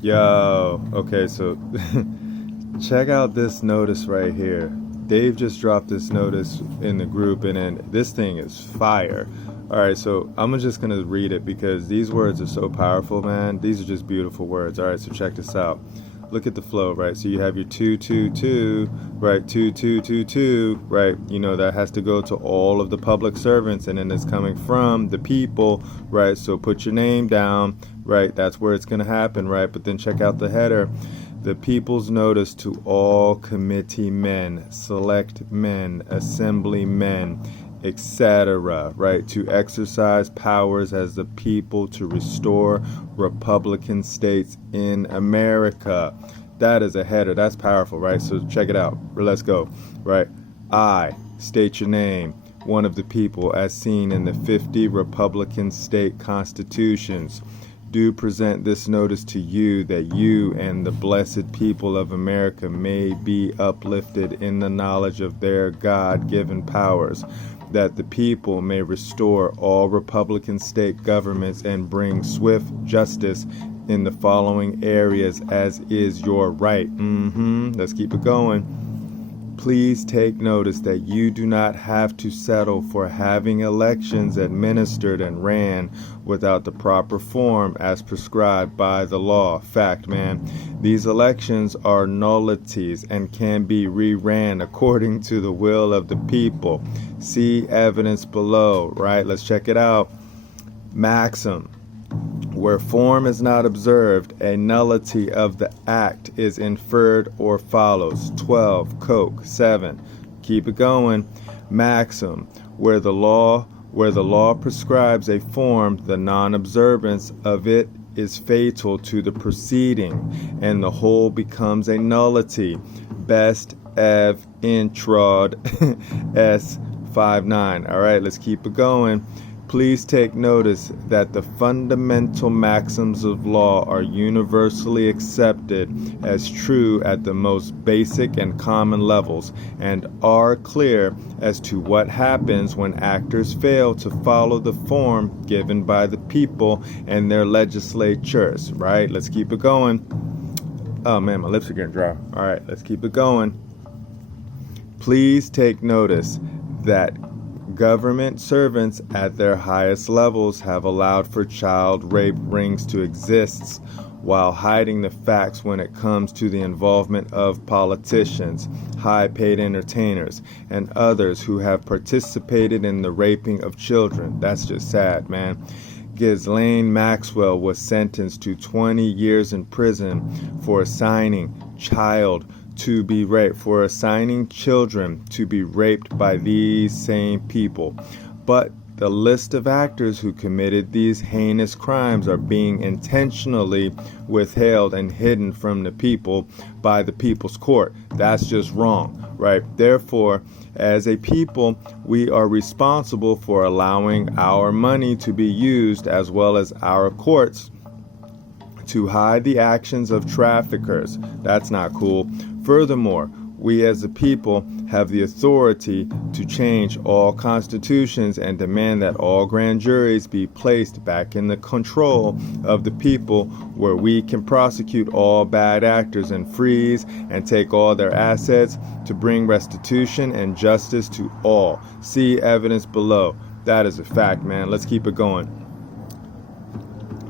Yo, okay, so check out this notice right here. Dave just dropped this notice in the group, and then this thing is fire. All right, so I'm just gonna read it because these words are so powerful, man. These are just beautiful words. All right, so check this out. Look at the flow, right? So you have your 222, right? 2222, right? You know, that has to go to all of the public servants, and then it's coming from the people, right? So put your name down, right? That's where it's going to happen, right? But then check out the header. The people's notice to all committee men, select men, assembly men, etc., right? To exercise powers as the people to restore Republican states in America. That is a header. That's powerful, right? So check it out. Let's go, right? I state your name, one of the people as seen in the 50 Republican state constitutions. Do present this notice to you that you and the blessed people of America may be uplifted in the knowledge of their God-given powers, that the people may restore all Republican state governments and bring swift justice in the following areas as is your right. Let's keep it going. Please take notice that you do not have to settle for having elections administered and ran without the proper form as prescribed by the law. Fact, man. These elections are nullities and can be re-ran according to the will of the people. See evidence below, right? Let's check it out. Maxim. Where form is not observed, a nullity of the act is inferred or follows. 12. Coke. 7. Keep it going. Maxim. Where the law prescribes a form, the non-observance of it is fatal to the proceeding, and the whole becomes a nullity. Best Ev Introd S 59. All right, let's keep it going. Please take notice that the fundamental maxims of law are universally accepted as true at the most basic and common levels, and are clear as to what happens when actors fail to follow the form given by the people and their legislatures. Right? Let's keep it going. Oh man, my lips are getting dry. All right, let's keep it going. Please take notice that government servants at their highest levels have allowed for child rape rings to exist while hiding the facts when it comes to the involvement of politicians, high-paid entertainers, and others who have participated in the raping of children. That's just sad, man. Ghislaine Maxwell was sentenced to 20 years in prison for assigning children to be raped by these same people. But the list of actors who committed these heinous crimes are being intentionally withheld and hidden from the people by the people's court. That's just wrong, right? Therefore, as a people, we are responsible for allowing our money to be used, as well as our courts, to hide the actions of traffickers. That's not cool. Furthermore, we as a people have the authority to change all constitutions and demand that all grand juries be placed back in the control of the people, where we can prosecute all bad actors and freeze and take all their assets to bring restitution and justice to all. See evidence below. That is a fact, man. Let's keep it going.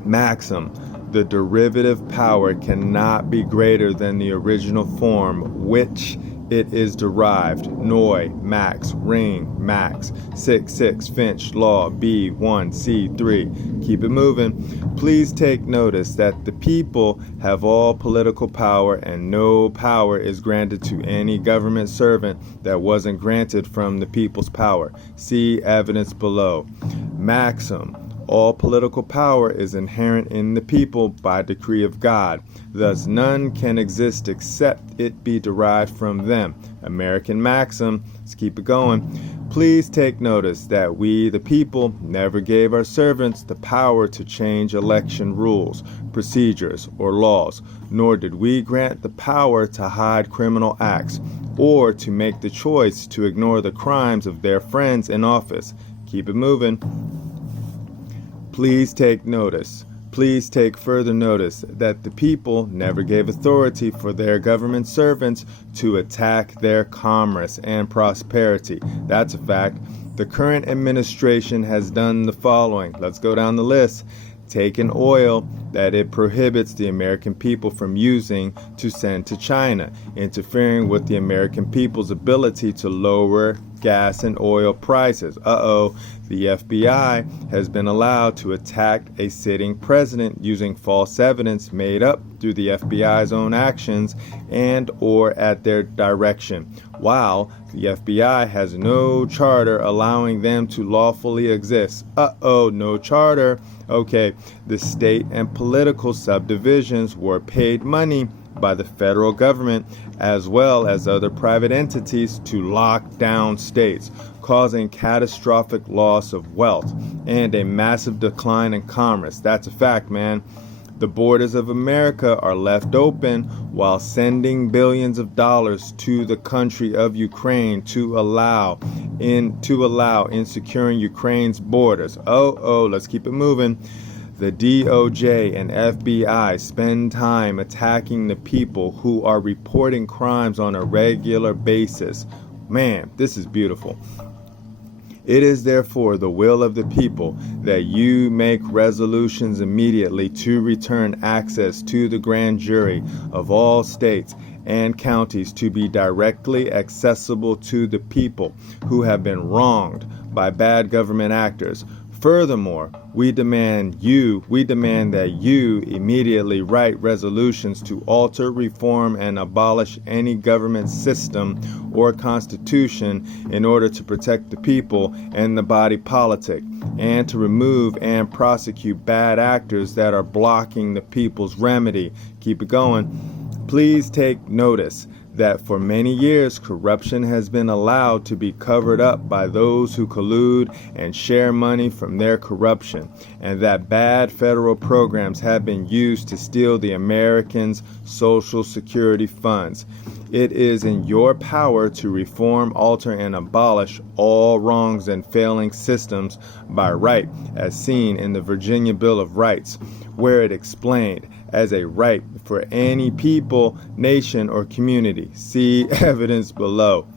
Maxim. The derivative power cannot be greater than the original form which it is derived. Noi, max, ring, max, 6, Finch, law, B1, C3. Keep it moving. Please take notice that the people have all political power, and no power is granted to any government servant that wasn't granted from the people's power. See evidence below. Maxim. All political power is inherent in the people by decree of God. Thus, none can exist except it be derived from them. American maxim. Let's keep it going. Please take notice that we, the people, never gave our servants the power to change election rules, procedures, or laws, nor did we grant the power to hide criminal acts, or to make the choice to ignore the crimes of their friends in office. Keep it moving. Please take notice Please take further notice that the people never gave authority for their government servants to attack their commerce and prosperity. That's a fact. The current administration has done the following. Let's go down the list. Taken oil that it prohibits the American people from using to send to China, interfering with the American people's ability to lower gas and oil prices. The FBI has been allowed to attack a sitting president using false evidence made up through the FBI's own actions and or at their direction, while the FBI has no charter allowing them to lawfully exist. No charter. Okay, the state and political subdivisions were paid money by the federal government as well as other private entities to lock down states, causing catastrophic loss of wealth and a massive decline in commerce. That's a fact, man. The borders of America are left open while sending billions of dollars to the country of Ukraine to allow in securing Ukraine's borders. Let's keep it moving. The DOJ and FBI spend time attacking the people who are reporting crimes on a regular basis. Man, this is beautiful. It is therefore the will of the people that you make resolutions immediately to return access to the grand jury of all states and counties to be directly accessible to the people who have been wronged by bad government actors. Furthermore, we demand that you immediately write resolutions to alter, reform, and abolish any government system or constitution in order to protect the people and the body politic, and to remove and prosecute bad actors that are blocking the people's remedy. Keep it going. Please take notice that for many years corruption has been allowed to be covered up by those who collude and share money from their corruption, and that bad federal programs have been used to steal the Americans' social security funds. It is in your power to reform, alter, and abolish all wrongs and failing systems by right, as seen in the Virginia Bill of Rights, where it explained as a right for any people, nation, or community. See evidence below.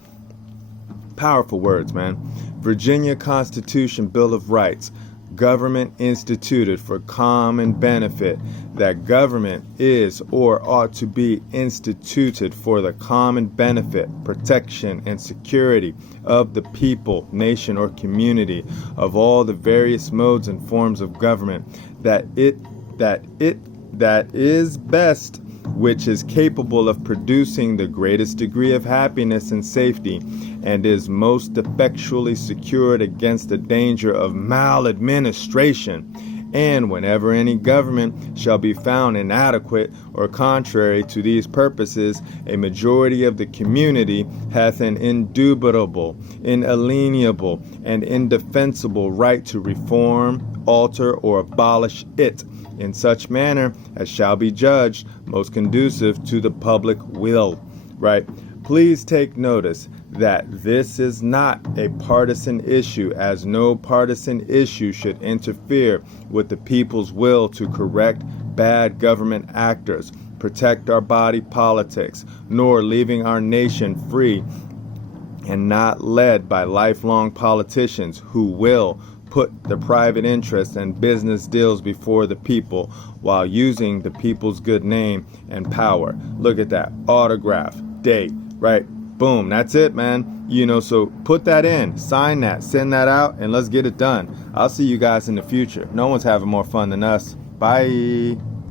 Powerful words, man. Virginia Constitution Bill of Rights. Government instituted for common benefit. That government is or ought to be instituted for the common benefit, protection, and security of the people, nation, or community of all the various modes and forms of government. That is best, which is capable of producing the greatest degree of happiness and safety, and is most effectually secured against the danger of maladministration. And whenever any government shall be found inadequate or contrary to these purposes, a majority of the community hath an indubitable, inalienable, and indefensible right to reform, alter, or abolish it in such manner as shall be judged most conducive to the public will. Right? Please take notice that this is not a partisan issue, as no partisan issue should interfere with the people's will to correct bad government actors, protect our body politics, nor leaving our nation free and not led by lifelong politicians who will put the private interests and business deals before the people while using the people's good name and power. Look at that. Autograph, date, right? Boom, that's it, man. So put that in, sign that, send that out, and let's get it done. I'll see you guys in the future. No one's having more fun than us. Bye.